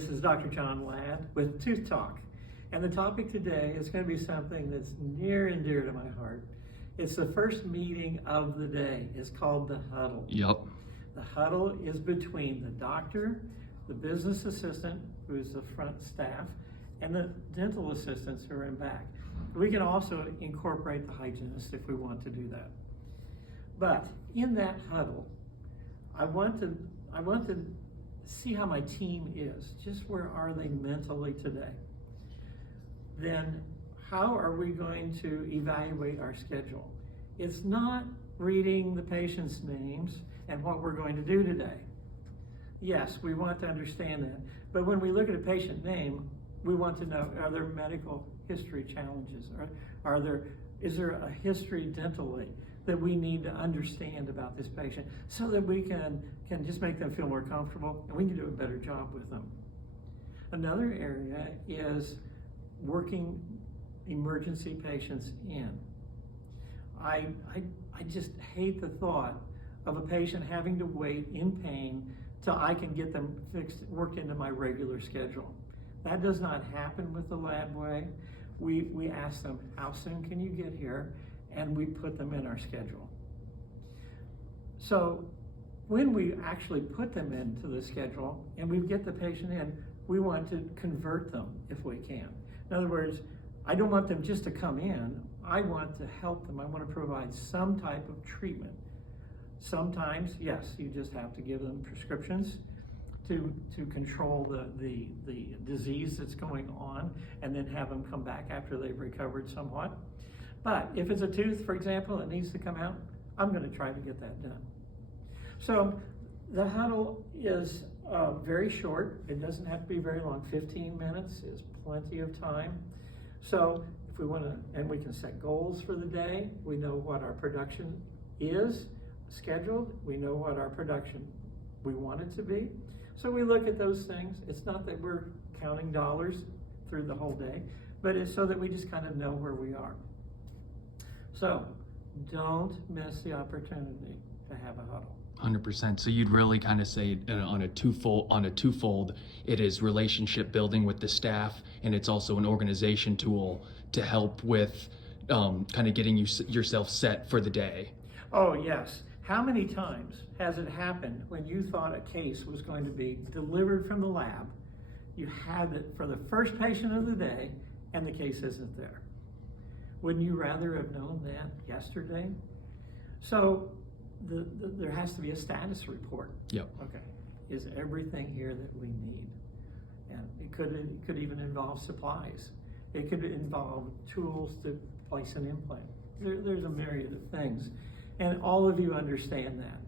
This is Dr. John Ladd with Tooth Talk. And the topic today is going to be something that's near and dear to my heart. It's the first meeting of the day. It's called the Huddle. Yep. The Huddle is between the doctor, the business assistant, who's the front staff, and the dental assistants who are in back. We can also incorporate the hygienist if we want to do that. But in that huddle, I want to see how my team is. Just where are they mentally today? Then how are we going to evaluate our schedule? It's not reading the patient's names and what we're going to do today. Yes, we want to understand that. But when we look at a patient name, we want to know, are there medical history challenges? Is there a history dentally that we need to understand about this patient so that we can just make them feel more comfortable and we can do a better job with them. Another area is working emergency patients in. I just hate the thought of a patient having to wait in pain till I can get them worked into my regular schedule. That does not happen with the lab way. We ask them, how soon can you get here? And we put them in our schedule. So when we actually put them into the schedule and we get the patient in, we want to convert them if we can. In other words, I don't want them just to come in. I want to help them. I want to provide some type of treatment. Sometimes, yes, you just have to give them prescriptions to control the disease that's going on and then have them come back after they've recovered somewhat. But if it's a tooth, for example, that needs to come out, I'm going to try to get that done. So the huddle is very short. It doesn't have to be very long. 15 minutes is plenty of time. So if we want to, and we can set goals for the day. We know what our production is scheduled. We know what our production we want it to be. So we look at those things. It's not that we're counting dollars through the whole day, but it's so that we just kind of know where we are. So don't miss the opportunity to have a huddle. 100%. So you'd really kind of say on a twofold, it is relationship building with the staff, and it's also an organization tool to help with kind of getting yourself set for the day. Oh yes. How many times has it happened when you thought a case was going to be delivered from the lab, you had it for the first patient of the day, and the case isn't there? Wouldn't you rather have known that yesterday? So there has to be a status report. Yep. Okay. Is everything here that we need? And it could even involve supplies. It could involve tools to place an implant. There's a myriad of things. And all of you understand that.